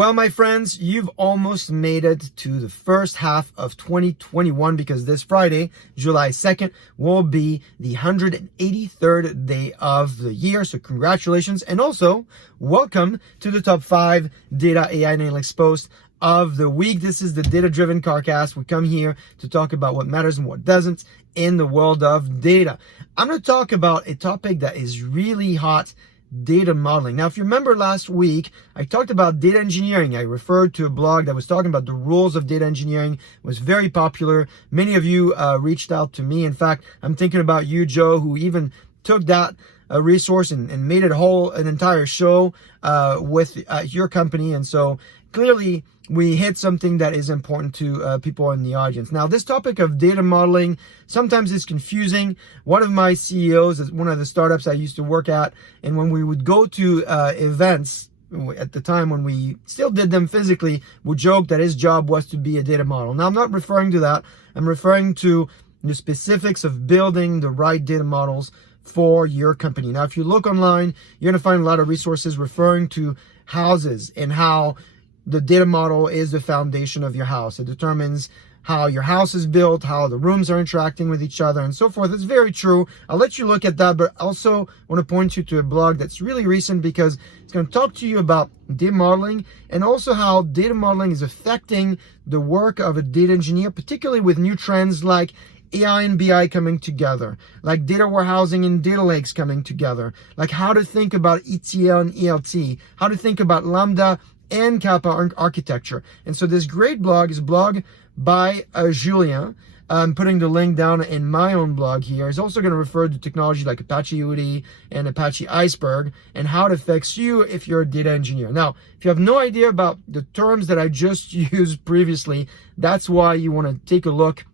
Well, my friends, you've almost made it to the first half of 2021 because this Friday, July 2nd, will be the 183rd day of the year. So congratulations. And also, welcome to the top 5 data AI analytics posts of the week. This is the Data-Driven Carcast. We come here to talk about what matters and what doesn't in the world of data. I'm going to talk about a topic that is really hot: data modeling. Now, if you remember last week, I talked about data engineering. I referred to a blog that was talking about the rules of data engineering. It was very popular. Many of you reached out to me. In fact, I'm thinking about you, Joe, who even took that resource and made it an entire show with your company. And so clearly we hit something that is important to people in the audience. Now, this topic of data modeling sometimes is confusing. One of my CEOs at one of the startups I used to work at, and when we would go to events at the time when we still did them physically, would joke that his job was to be a data model. Now, I'm not referring to that. I'm referring to the specifics of building the right data models for your company. Now, if you look online, you're going to find a lot of resources referring to houses and how the data model is the foundation of your house. It determines how your house is built, how the rooms are interacting with each other, and so forth. It's very true. I'll let you look at that, but also want to point you to a blog that's really recent because it's going to talk to you about data modeling and also how data modeling is affecting the work of a data engineer, particularly with new trends like AI and BI coming together, like data warehousing and data lakes coming together, like how to think about ETL and ELT, how to think about Lambda and Kappa architecture. And so this great blog is a blog by Julien. I'm putting the link down in my own blog here. It's also going to refer to technology like Apache UD and Apache Iceberg and how it affects you if you're a data engineer. Now, if you have no idea about the terms that I just used previously, that's why you want to take a look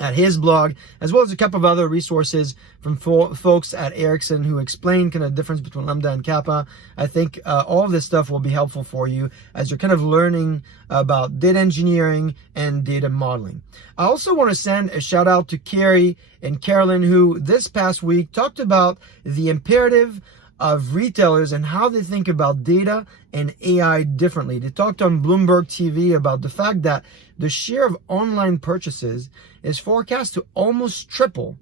at his blog, as well as a couple of other resources from folks at Ericsson who explain kind of the difference between Lambda and Kappa. I think all of this stuff will be helpful for you as you're kind of learning about data engineering and data modeling. I also want to send a shout out to Carrie and Carolyn, who this past week talked about the imperative of retailers and how they think about data and AI differently. They talked on Bloomberg TV about the fact that the share of online purchases is forecast to almost triple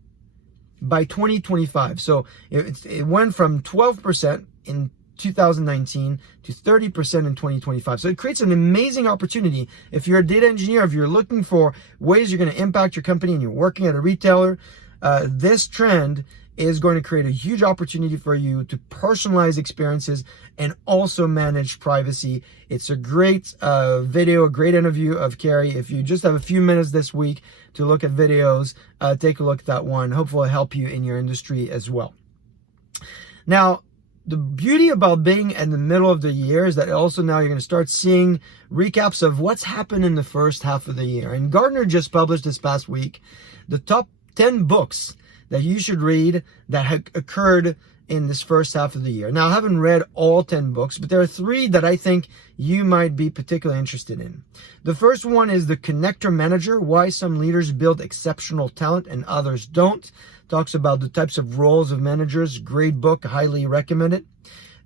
by 2025. So it went from 12% in 2019 to 30% in 2025. So it creates an amazing opportunity. If you're a data engineer, if you're looking for ways you're going to impact your company and you're working at a retailer, this trend is going to create a huge opportunity for you to personalize experiences and also manage privacy. It's a great video, a great interview of Carrie. If you just have a few minutes this week to look at videos, take a look at that one. Hopefully it'll help you in your industry as well. Now, the beauty about being in the middle of the year is that also now you're going to start seeing recaps of what's happened in the first half of the year. And Gartner just published this past week the top 10 books that you should read that had occurred in this first half of the year. Now, I haven't read all 10 books, but there are 3 that I think you might be particularly interested in. The first one is The Connector Manager: Why Some Leaders Build Exceptional Talent and Others Don't. Talks about the types of roles of managers. Great book, highly recommend it.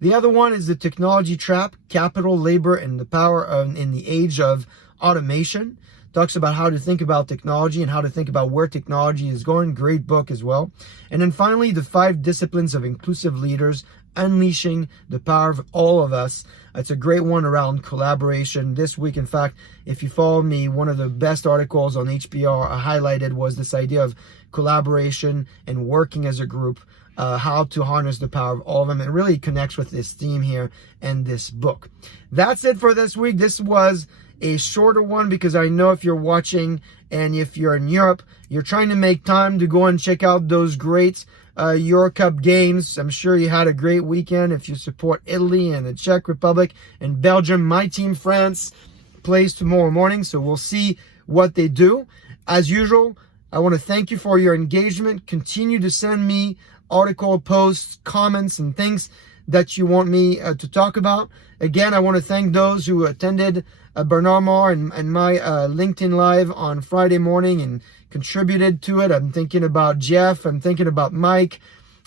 The other one is The Technology Trap: Capital, Labor, and the Power in the Age of Automation. Talks about how to think about technology and how to think about where technology is going. Great book as well. And then finally, The 5 Disciplines of Inclusive Leaders: Unleashing the Power of All of Us. It's a great one around collaboration. This week, in fact, if you follow me, one of the best articles on HBR I highlighted was this idea of collaboration and working as a group, how to harness the power of all of them. It really connects with this theme here and this book. That's it for this week. This was a shorter one because I know if you're watching and if you're in Europe, you're trying to make time to go and check out those great Euro Cup games. I'm sure you had a great weekend if you support Italy and the Czech Republic and Belgium. My team, France, plays tomorrow morning, so we'll see what they do. As usual, I want to thank you for your engagement. Continue to send me article posts, comments, and things that you want me to talk about. Again, I want to thank those who attended Bernard Marr and my LinkedIn Live on Friday morning and contributed to it. I'm thinking about Jeff. I'm thinking about Mike.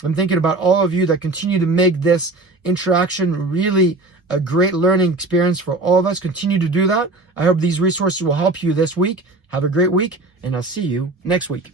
I'm thinking about all of you that continue to make this interaction really a great learning experience for all of us. Continue to do that. I hope these resources will help you this week. Have a great week, and I'll see you next week.